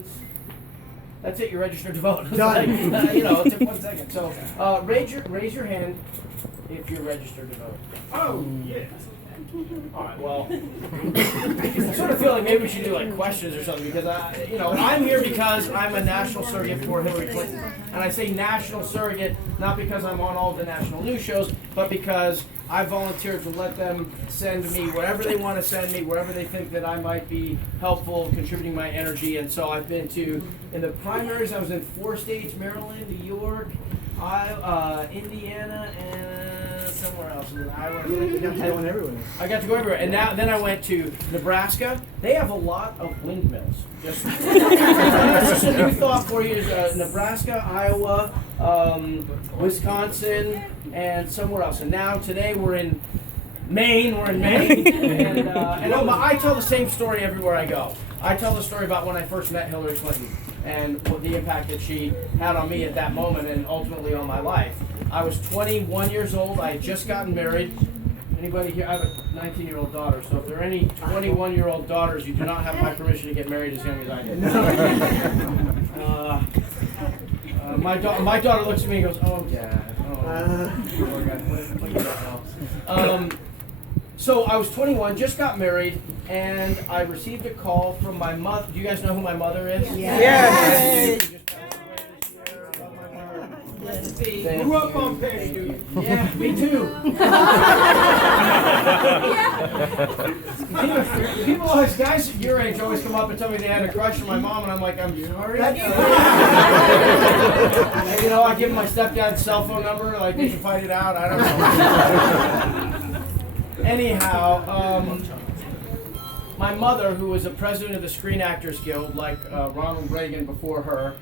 license? That's it. You're registered to vote. Done. It took 1 second. So raise your hand if you're registered to vote. Oh, yeah. All right. Well, I sort of feel like maybe we should do like questions or something because I'm here because I'm a national surrogate for Hillary Clinton, and I say national surrogate not because I'm on all the national news shows, but because I volunteered to let them send me wherever they want to send me, wherever they think that I might be helpful, contributing my energy. And so I've been to, in the primaries, I was in 4 states: Maryland, New York, Indiana, and somewhere else. Iowa. I got to go everywhere. And then I went to Nebraska. They have a lot of windmills. Just a new thought for you is Nebraska, Iowa, Wisconsin, and somewhere else. And now today we're in Maine. and I tell the same story everywhere I go. I tell the story about when I first met Hillary Clinton and what the impact that she had on me at that moment and ultimately on my life. I was 21 years old. I had just gotten married. Anybody here? I have a 19-year-old daughter, so if there are any 21-year-old daughters, you do not have my permission to get married as young as I did. My daughter looks at me and goes, "Oh, Dad. Oh, God. What you don't know." So I was 21, just got married, and I received a call from my mother. Do you guys know who my mother is? Yes. Grew up on Penny, dude. Yeah, me too. People always, guys at your age always come up and tell me they had a crush on my mom, and I'm like, I'm sorry. And, I give them my stepdad's cell phone number, like they can fight it out. I don't know. Anyhow, my mother, who was a president of the Screen Actors Guild, like Ronald Reagan before her,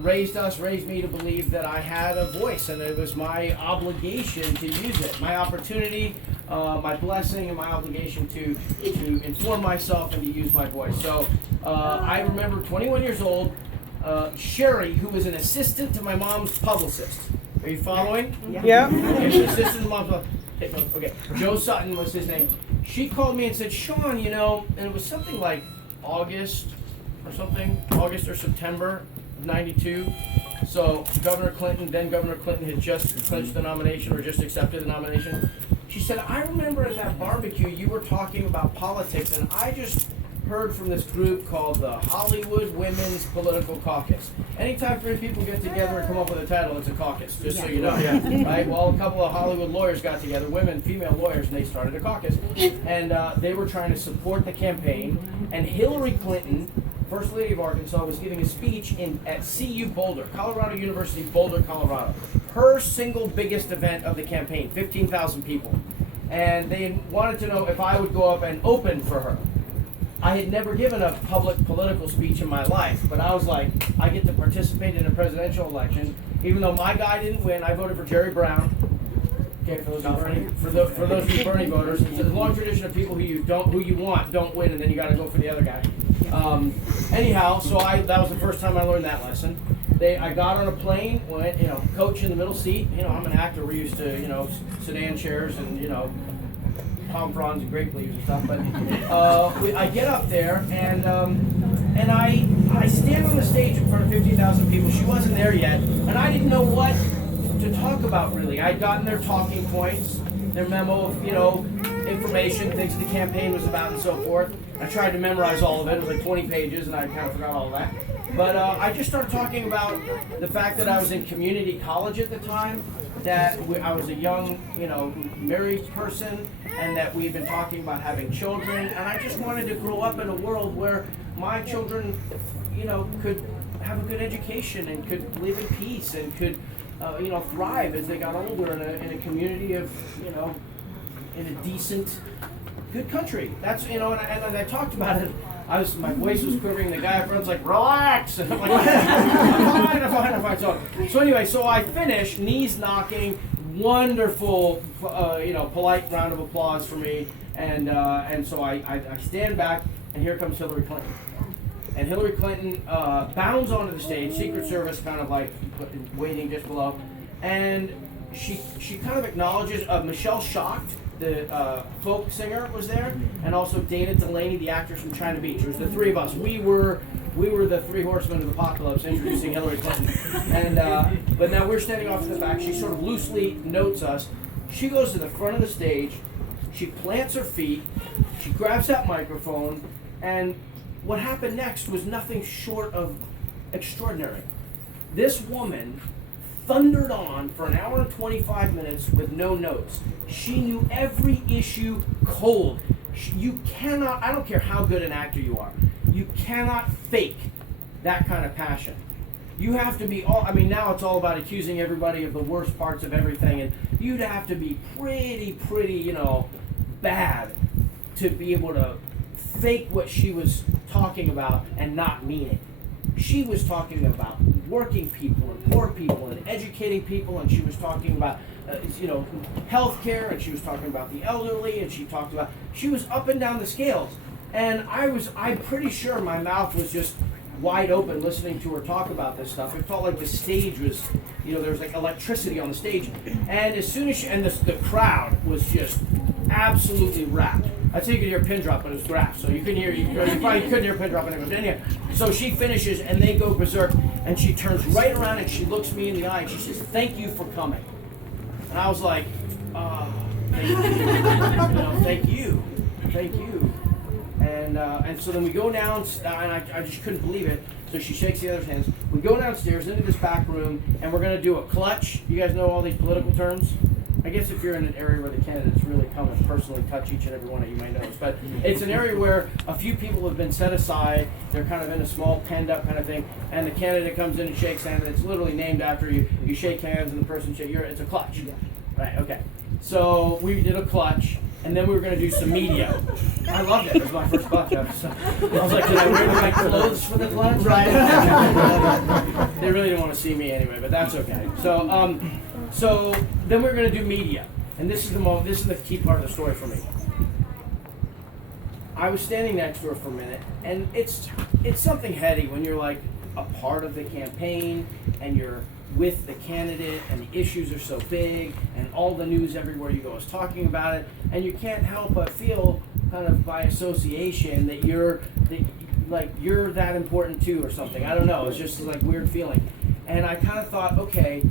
raised me to believe that I had a voice, and it was my obligation to use it, my opportunity, my blessing, and my obligation to inform myself and to use my voice. So I remember 21 years old, Sherry, who was an assistant to my mom's publicist. Are you following? Yeah. Okay, assistant to mom's publicist. Okay, Joe Sutton was his name. She called me and said, "Sean, and it was something like August or September of '92. So then Governor Clinton had just clinched the nomination or just accepted the nomination. She said, I remember at that barbecue you were talking about politics, and I just heard from this group called the Hollywood Women's Political Caucus. Anytime three people get together and come up with a title, it's a caucus, just so you know. Right? Well, a couple of Hollywood lawyers got together, female lawyers, and they started a caucus. And they were trying to support the campaign. And Hillary Clinton, First Lady of Arkansas, was giving a speech at CU Boulder, Colorado University, Boulder, Colorado. Her single biggest event of the campaign, 15,000 people. And they wanted to know if I would go up and open for her. I had never given a public political speech in my life, but I was like, I get to participate in a presidential election. Even though my guy didn't win, I voted for Jerry Brown. Okay, for those of you Bernie voters, it's a long tradition of people who you want don't win, and then you got to go for the other guy. Anyhow, so that was the first time I learned that lesson. I got on a plane, went, coach in the middle seat. I'm an actor. We're used to, sedan chairs and, palm fronds and grape leaves and stuff. But I get up there and I stand on the stage in front of 50,000 people. She wasn't there yet, and I didn't know what to talk about really. I'd gotten their talking points, their memo of information, things the campaign was about, and so forth. I tried to memorize all of it. It was like 20 pages, and I kind of forgot all of that. But I just started talking about the fact that I was in community college at the time, that I was a young, married person, and that we've been talking about having children. And I just wanted to grow up in a world where my children, could have a good education and could live in peace and could, thrive as they got older in a community of, in a decent, good country. That's, and as I talked about it, my voice was quivering. The guy up front's like, relax. And I'm like, I'm fine. So anyway, so I finish, knees knocking, wonderful, polite round of applause for me. And so I stand back, and here comes Hillary Clinton. And Hillary Clinton bounds onto the stage, Secret Service kind of like waiting just below. And she kind of acknowledges Michelle Shocked, the folk singer, was there, and also Dana Delaney, the actress from China Beach. It was the three of us. We were we were the three horsemen of the apocalypse introducing Hillary Clinton. And but now we're standing off to the back. She sort of loosely notes us. She goes to the front of the stage. She plants her feet. She grabs that microphone. And what happened next was nothing short of extraordinary. This woman thundered on for an hour and 25 minutes with no notes. She knew every issue cold. You cannot, I don't care how good an actor you are, you cannot fake that kind of passion. You have to be all, I mean, now it's all about accusing everybody of the worst parts of everything, and you'd have to be pretty, bad to be able to fake what she was talking about and not mean it. She was talking about working people and poor people and educating people, and she was talking about healthcare, and she was talking about the elderly, and she was up and down the scales. And I'm pretty sure my mouth was just wide open listening to her talk about this stuff. It felt like the stage was, there was like electricity on the stage. And as soon as the crowd was just absolutely wrapped. I'd say you could hear a pin drop, but it was grass, so you probably couldn't hear a pin drop anyway. But anyhow, so she finishes and they go berserk, and she turns right around and she looks me in the eye and she says, "Thank you for coming." And I was like, thank you. And so then we go down, and I just couldn't believe it. So she shakes the other's hands. We go downstairs into this back room, and we're going to do a clutch. You guys know all these political terms? I guess if you're in an area where the candidates really come and personally touch each and every one of you might know this, but it's an area where a few people have been set aside. They're kind of in a small penned up kind of thing, and the candidate comes in and shakes hands, and it's literally named after you. You shake hands, and the person it's a clutch. Right, okay. So we did a clutch, and then we were going to do some media. I loved it. It was my first clutch episode. I was like, did I wear the right clothes for the clutch? Right. They really didn't want to see me anyway, but that's okay. So then we're going to do media, and this is the key part of the story for me. I was standing next to her for a minute, and it's something heady when you're like a part of the campaign and you're with the candidate and the issues are so big and all the news everywhere you go is talking about it, and you can't help but feel kind of by association that you're that important too or something. I don't know. It's just like weird feeling, and I kind of thought, okay.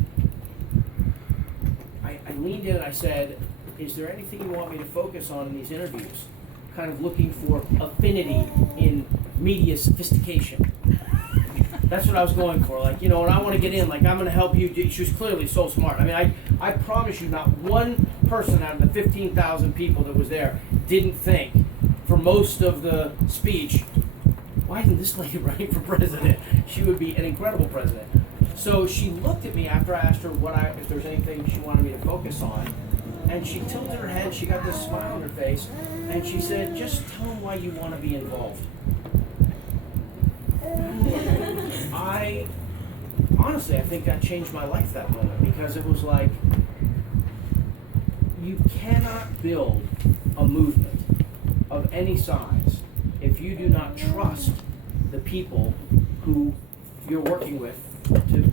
I leaned in and I said, "Is there anything you want me to focus on in these interviews?" Kind of looking for affinity in media sophistication. That's what I was going for. And I want to get in, I'm going to help you. She was clearly so smart. I mean, I promise you, not one person out of the 15,000 people that was there didn't think, for most of the speech, why isn't this lady running for president? She would be an incredible president. So she looked at me after I asked her if there's anything she wanted me to focus on, and she tilted her head, she got this smile on her face, and she said, "Just tell them why you want to be involved." Honestly, I think that changed my life that moment, because it was like, you cannot build a movement of any size if you do not trust the people who you're working with to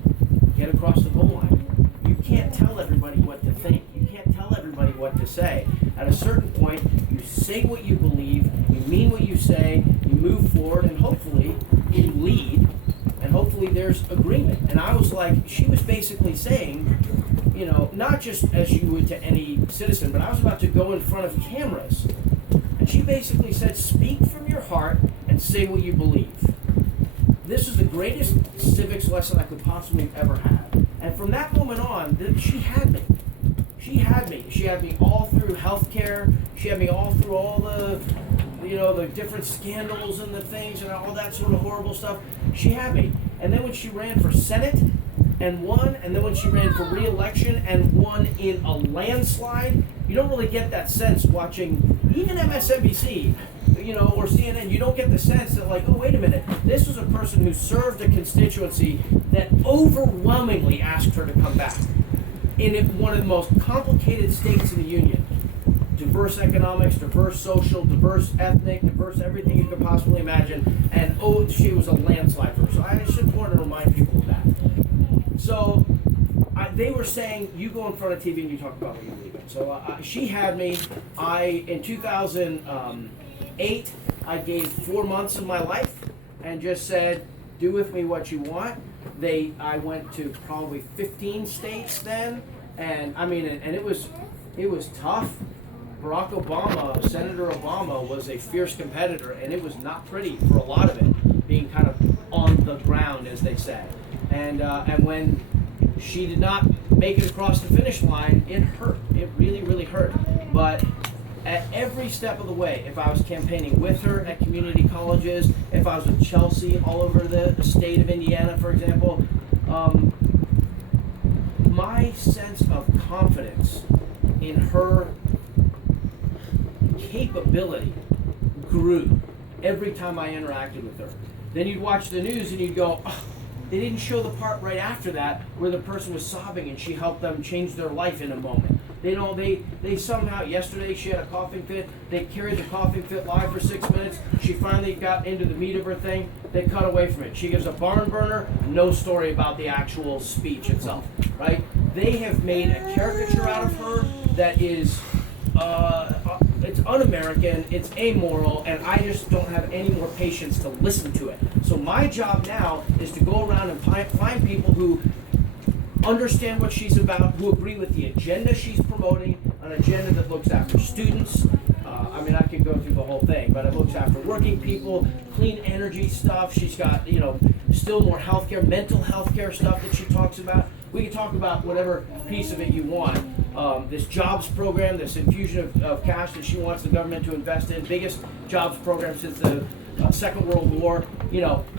get across the goal line. You can't tell everybody what to think. You can't tell everybody what to say. At a certain point, you say what you believe, you mean what you say, you move forward, and hopefully you lead, and hopefully there's agreement. And I was like, she was basically saying, not just as you would to any citizen, but I was about to go in front of cameras. And she basically said, "Speak from your heart and say what you believe." This is the greatest civics lesson I could possibly ever have. And from that moment on, she had me. She had me all through healthcare. She had me all through all the different scandals and the things and all that sort of horrible stuff. She had me. And then when she ran for Senate and won, and then when she ran for re-election and won in a landslide, you don't really get that sense watching even MSNBC. Or CNN, you don't get the sense that oh, wait a minute, this was a person who served a constituency that overwhelmingly asked her to come back in one of the most complicated states in the union. Diverse economics, diverse social, diverse ethnic, diverse everything you could possibly imagine, and she was a landslide for her. So I just want to remind people of that. So they were saying, you go in front of TV and you talk about what you believe in. So she had me. In 2008, I gave 4 months of my life, and just said, do with me what you want. I went to probably 15 states then, and I mean, and it was tough. Barack Obama, Senator Obama, was a fierce competitor, and it was not pretty for a lot of it, being kind of on the ground, as they say. And when she did not make it across the finish line, it hurt. It really, really hurt. But at every step of the way, if I was campaigning with her at community colleges, if I was with Chelsea all over the state of Indiana, for example, my sense of confidence in her capability grew every time I interacted with her. Then you'd watch the news and you'd go, oh, they didn't show the part right after that where the person was sobbing and she helped them change their life in a moment. They somehow, yesterday she had a coughing fit, they carried the coughing fit live for 6 minutes, she finally got into the meat of her thing, they cut away from it. She gives a barn burner, no story about the actual speech itself, right? They have made a caricature out of her that is, it's un-American, it's amoral, and I just don't have any more patience to listen to it. So my job now is to go around and find people who understand what she's about, who agree with the agenda she's promoting, an agenda that looks after students. I mean, I could go through the whole thing, but it looks after working people, clean energy stuff. She's got, still more healthcare, mental healthcare stuff that she talks about. We can talk about whatever piece of it you want. This jobs program, this infusion of cash that she wants the government to invest in, biggest jobs program since the Second World War.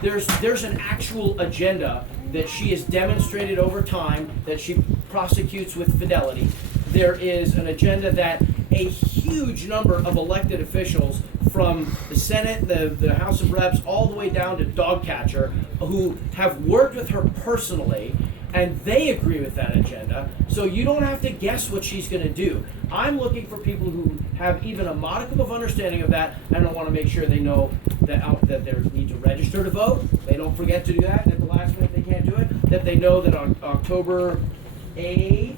There's an actual agenda that she has demonstrated over time that she prosecutes with fidelity. There is an agenda that a huge number of elected officials from the Senate, the House of Reps, all the way down to dog catcher, who have worked with her personally, and they agree with that agenda. So you don't have to guess what she's going to do. I'm looking for people who have even a modicum of understanding of that, and I want to make sure they know that they need to register to vote. They don't forget to do that. At the last minute they can't do it. That they know that on October 8th,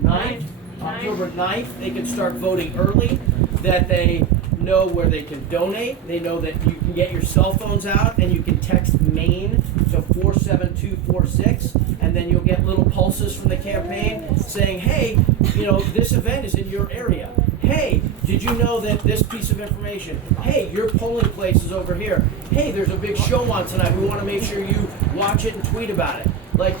9th, October 9th, they can start voting early. That they know where they can donate. They know that you can get your cell phones out and you can text Maine to 47246, and then you'll get little pulses from the campaign saying, hey, this event is in your area. Hey, did you know that this piece of information? Hey, your polling place is over here. Hey, there's a big show on tonight. We want to make sure you watch it and tweet about it. Like,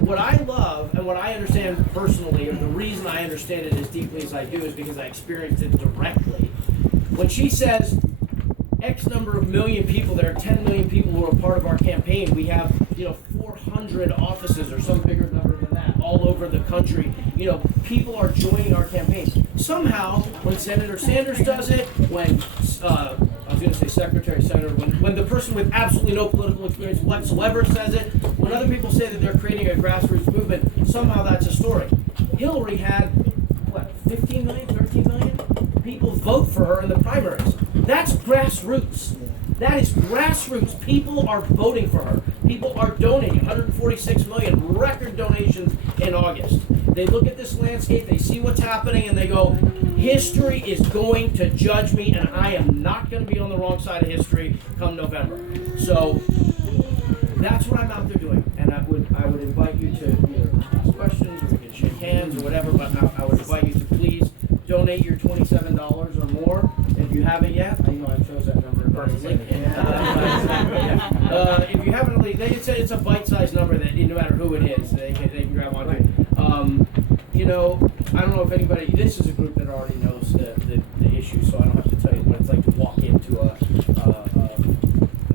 what I love and what I understand personally, and the reason I understand it as deeply as I do is because I experienced it directly. When she says X number of million people, there are 10 million people who are part of our campaign. We have, 400 offices or some bigger number than that all over the country. People are joining our campaign. Somehow, when Senator Sanders does it, when I was going to say Secretary Senator, when the person with absolutely no political experience whatsoever says it, when other people say that they're creating a grassroots movement, somehow that's a story. Hillary had, 15 million, 13 million people vote for her in the primaries. That's grassroots. That is grassroots. People are voting for her. People are donating. 146 million record donations in August. They look at this landscape, they see what's happening, and they go, history is going to judge me, and I am not going to be on the wrong side of history come November. So that's what I'm out there doing. And I would invite you to either ask questions, or we can shake hands, or whatever, but I would invite you to please donate your $27 or more. If you haven't yet, I know I chose that number. If you haven't, it's a bite-sized number that no matter who it is, they can grab onto it. I don't know if anybody. This is a group that already knows the issue, so I don't have to tell you what it's like to walk into a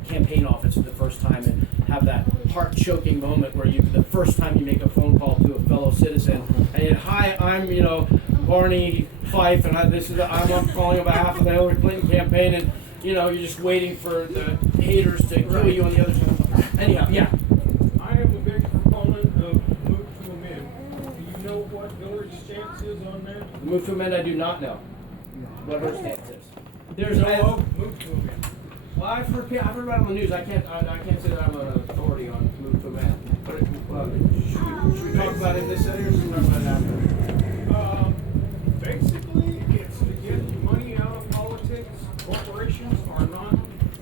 campaign office for the first time and have that heart-choking moment where the first time you make a phone call to a fellow citizen, and hi, I'm Barney Fife, and I'm calling on behalf of the Hillary Clinton campaign, and you're just waiting for the haters to kill you on the other side. Anyhow, yeah. I am a big proponent of move to amend. Do you know what Hillary's stance is on that? Move to amend, I do not know what her stance is. There's move to amend. Well, I've heard about it on the news. I can't say that I'm an authority on move to amend. But should we talk about it in this setting, or should we talk about it after? Basically, it's to get money out of politics. Corporations are not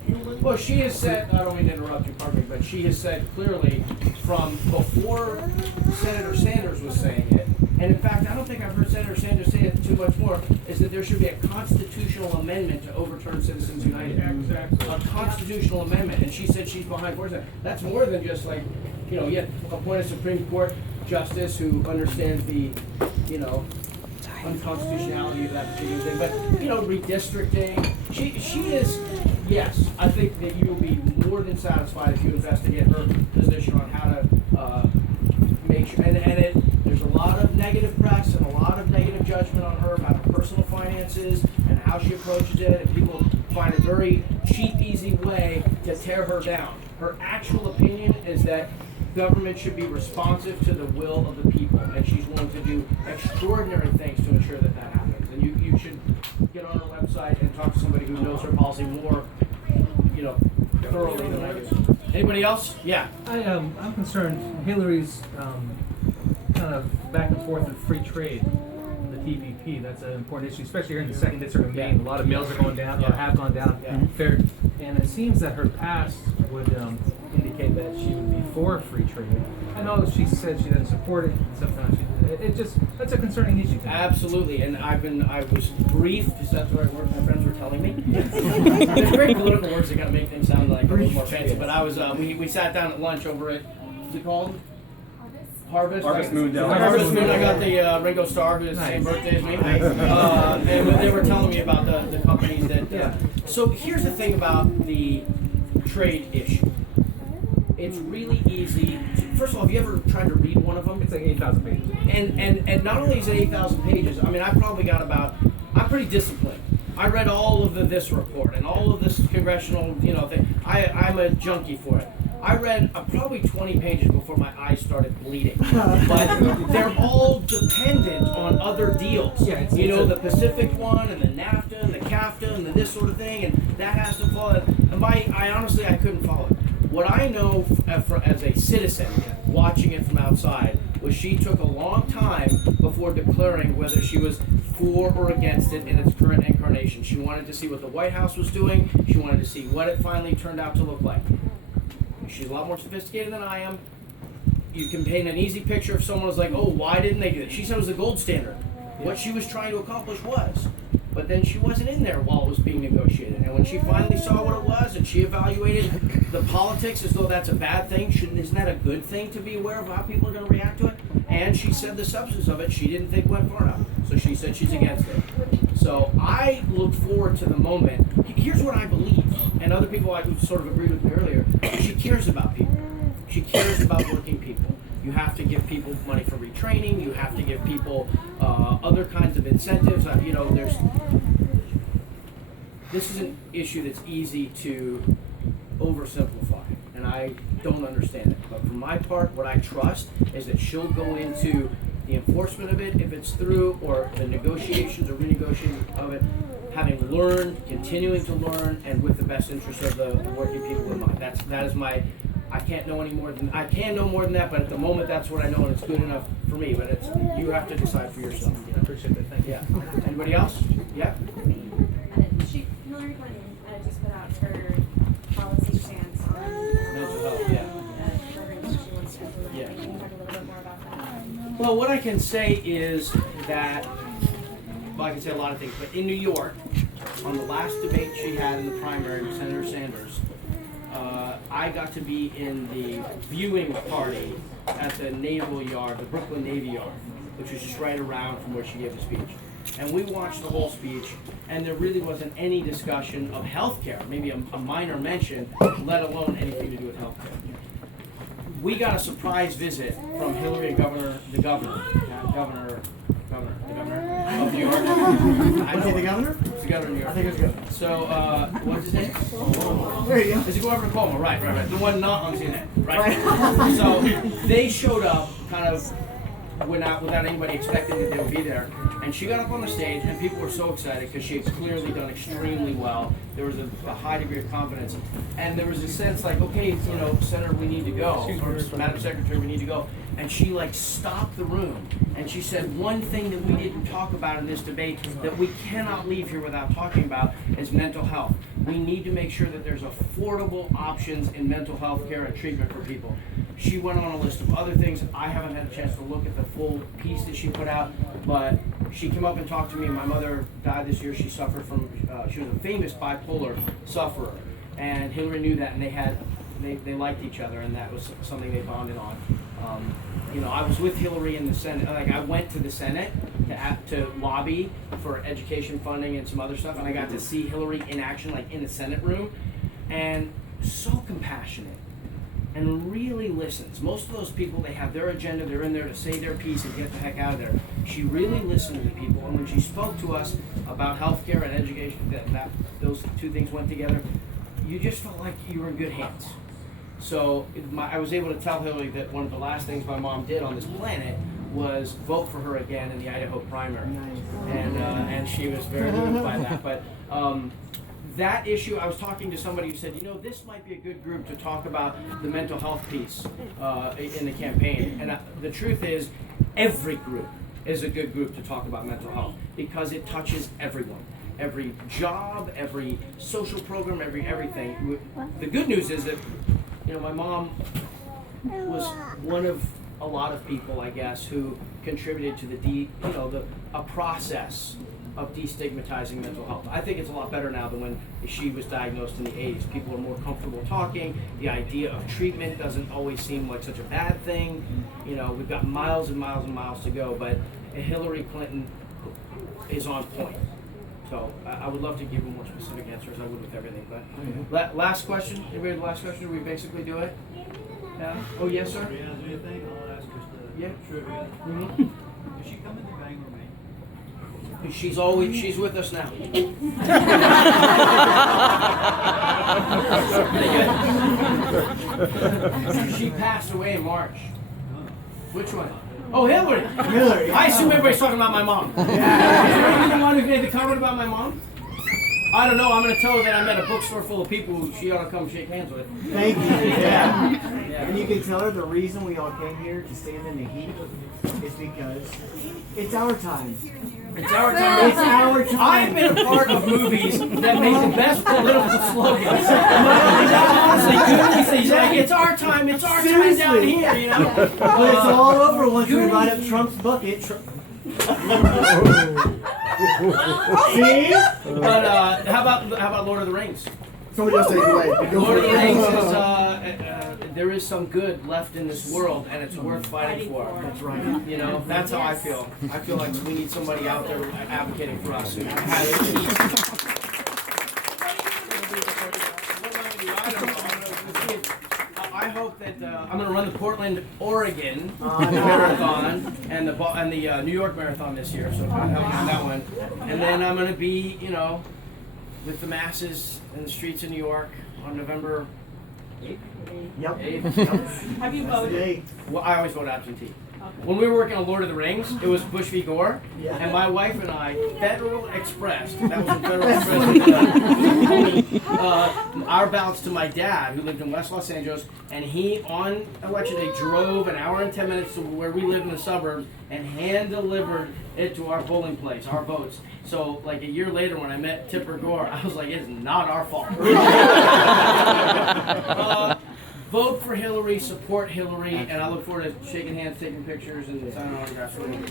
human. Well, she has said, I don't mean to interrupt you, pardon me, but she has said clearly from before Senator Sanders was saying it, and in fact, I don't think I've heard Senator Sanders say it too much more, is that there should be a constitutional amendment to overturn Citizens United. Exactly. A constitutional amendment, and she said she's behind force. That's more than just like, you know, yet appoint a Supreme Court justice who understands the, you know, unconstitutionality of that particular thing, but, you know, redistricting. She is, yes, I think that you will be more than satisfied if you investigate her position on how to make sure, there's a lot of negative press and a lot of negative judgment on her about her personal finances and how she approaches it, and people find a very cheap, easy way to tear her down. Her actual opinion is that government should be responsive to the will of the people, and she's willing to do extraordinary things to ensure that that happens. And you should get on her website and talk to somebody who knows her policy more, you know, thoroughly than I do. Anybody else? Yeah. I'm concerned Hillary's kind of back and forth with free trade, the TPP. That's an important issue, especially here in the second district of Maine. A lot of mills are going down, or have gone down. Yeah. Fair, and it seems that her past would indicate that she would be for free trade. I know she said she doesn't support it, and sometimes that's a concerning issue. Absolutely, and I was briefed, because that's what my friends were telling me. There's very political words that kind of make things sound like a little more fancy, but I was, we sat down at lunch over at, what's it called? Harvest Moon down. Harvest Moon. I got the Ringo Starr, who has the same birthday as me. And when they were telling me about the companies that. So here's the thing about the trade issue. It's really easy. First of all, have you ever tried to read one of them? It's like 8,000 pages. And not only is it 8,000 pages. I mean, I probably got about. I'm pretty disciplined. I read all of this report and all of this congressional, you know, thing. I'm a junkie for it. I read probably 20 pages before my eyes started bleeding. But they're all dependent on other deals. Yeah, you know, the Pacific one and the NAFTA and the CAFTA and this sort of thing, and that has to follow. And I honestly, I couldn't follow it. What I know as a citizen watching it from outside was she took a long time before declaring whether she was for or against it in its current incarnation. She wanted to see what the White House was doing. She wanted to see what it finally turned out to look like. She's a lot more sophisticated than I am. You can paint an easy picture if someone was like, oh, why didn't they do it? She said it was the gold standard. What she was trying to accomplish was. But then she wasn't in there while it was being negotiated. And when she finally saw what it was and she evaluated the politics as though that's a bad thing, isn't that a good thing to be aware of how people are going to react to it? And she said the substance of it she didn't think went far enough. So she said she's against it. So I look forward to the moment. Here's what I believe, and other people I sort of agreed with me earlier. She cares about people. She cares about working people. You have to give people money for retraining. You have to give people other kinds of incentives. You know, this is an issue that's easy to oversimplify, and I don't understand it. But for my part, what I trust is that she'll go into the enforcement of it, if it's through, or the negotiations or renegotiations of it, having learned, continuing to learn, and with the best interest of the working people in mind. That is my. I can't know any more than I can know more than that, but at the moment that's what I know, and it's good enough for me. But you have to decide for yourself. I appreciate that. Thank you. Yeah. Anybody else? Yeah. Hillary Clinton just put out her policy stance on Mental health. Yeah. programs that she wants to implement. Yeah. Can you talk a little bit more about that? Well, what I can say is that, well, I can say a lot of things, but in New York, on the last debate she had in the primary with Senator Sanders, I got to be in the viewing party at the Naval Yard, the Brooklyn Navy Yard, which was just right around from where she gave the speech. And we watched the whole speech, and there really wasn't any discussion of healthcare, maybe a minor mention, let alone anything to do with healthcare. We got a surprise visit from Hillary and the governor of New York. Was he the governor? It's the governor of New York. I think it was good. So, what's his name? There you go. Is it Governor Cuomo? Right. The one not on CNN, right? So, they showed up kind of without anybody expecting that they would be there. And she got up on the stage, and people were so excited because she had clearly done extremely well. There was a high degree of confidence, and there was a sense like, okay, Senator, we need to go, or Madam Secretary, we need to go. And she like stopped the room, and she said, one thing that we didn't talk about in this debate that we cannot leave here without talking about is mental health. We need to make sure that there's affordable options in mental health care and treatment for people. She went on a list of other things. I haven't had a chance to look at the full piece that she put out, but she came up and talked to me. My mother died this year. She suffered from, she was a famous bipolar sufferer, and Hillary knew that, and they liked each other, and that was something they bonded on. I was with Hillary in the Senate. Like, I went to the Senate to lobby for education funding and some other stuff, and I got to see Hillary in action, like in the Senate room, and so compassionate and really listens. Most of those people, they have their agenda, they're in there to say their piece and get the heck out of there. She really listened to the people, and when she spoke to us about healthcare and education, that those two things went together, you just felt like you were in good hands. So I was able to tell Hillary that one of the last things my mom did on this planet was vote for her again in the Idaho primary, and she was very moved by that. But that issue, I was talking to somebody who said, this might be a good group to talk about the mental health piece in the campaign. And the truth is, every group is a good group to talk about mental health because it touches everyone. Every job, every social program, everything. The good news is that my mom was one of a lot of people, I guess, who contributed to a process of destigmatizing mental health. I think it's a lot better now than when she was diagnosed in the 80s. People are more comfortable talking. The idea of treatment doesn't always seem like such a bad thing. We've got miles and miles and miles to go, but Hillary Clinton is on point. So I would love to give you more specific answers. I would with everything. But last question. Anybody have the last question? Do we basically do it? Yeah. Oh yes, sir. I'll ask her the Yeah. trivia. Mm-hmm. Is she coming to Bangor, Maine? She's with us now. She passed away in March. Which one? Oh, Hillary. Hillary. I assume everybody's talking about my mom. Is Hillary the one who made the comment about my mom? I don't know. I'm going to tell her that I met a bookstore full of people who she ought to come shake hands with. Thank you. Yeah. And you can tell her the reason we all came here to stand in the heat is because it's our time. It's our time. It's our time. I've been a part of movies that make the best political slogans. Honestly, like, it's our time. It's our time down here. But it's all over once we ride up Trump's bucket. See? But how about Lord of the Rings? Somebody else take it away. Lord of the Rings is there is some good left in this world, and it's worth fighting for. That's right. That's how I feel. I feel like we need somebody out there advocating for us. I hope that I'm going to run the Portland, Oregon marathon and the New York marathon this year. So God help me on that one. And then I'm going to be, with the masses in the streets of New York on November 8th. Yep. 8th. Have you voted? Well, I always vote absentee. When we were working on Lord of the Rings, it was Bush v. Gore, and my wife and I, Federal Express, that was a Federal Express, our ballots to my dad, who lived in West Los Angeles, and he, on election day, drove an hour and 10 minutes to where we lived in the suburbs and hand-delivered it to our polling place, our votes. So, like a year later, when I met Tipper Gore, I was like, it's not our fault. Vote for Hillary, support Hillary, and I look forward to shaking hands, taking pictures, and signing autographs. Yeah.